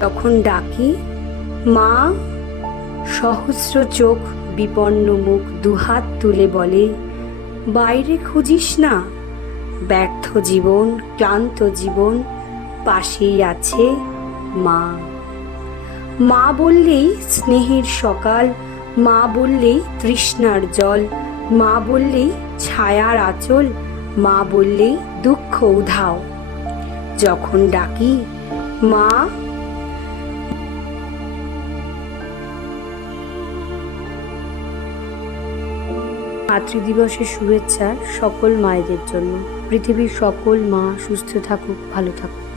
তখন ডাকি মা, সহস্র চোখ বিপন্ন মুখ দুহাত তুলে বলে, বাইরে খুঁজিস না, ব্যর্থ জীবন ক্লান্ত জীবন, পাশেই আছে মা। মা বললেই স্নেহের সকাল, মা বললেই তৃষ্ণার জল, মা বললেই ছায়ার আঁচল, মা বললেই দুঃখ উধাও। যখন ডাকি মা, মাতৃদিবসের শুভেচ্ছা সকল মায়েদের জন্য। পৃথিবীর সকল মা সুস্থ থাকুক, ভালো থাকুক।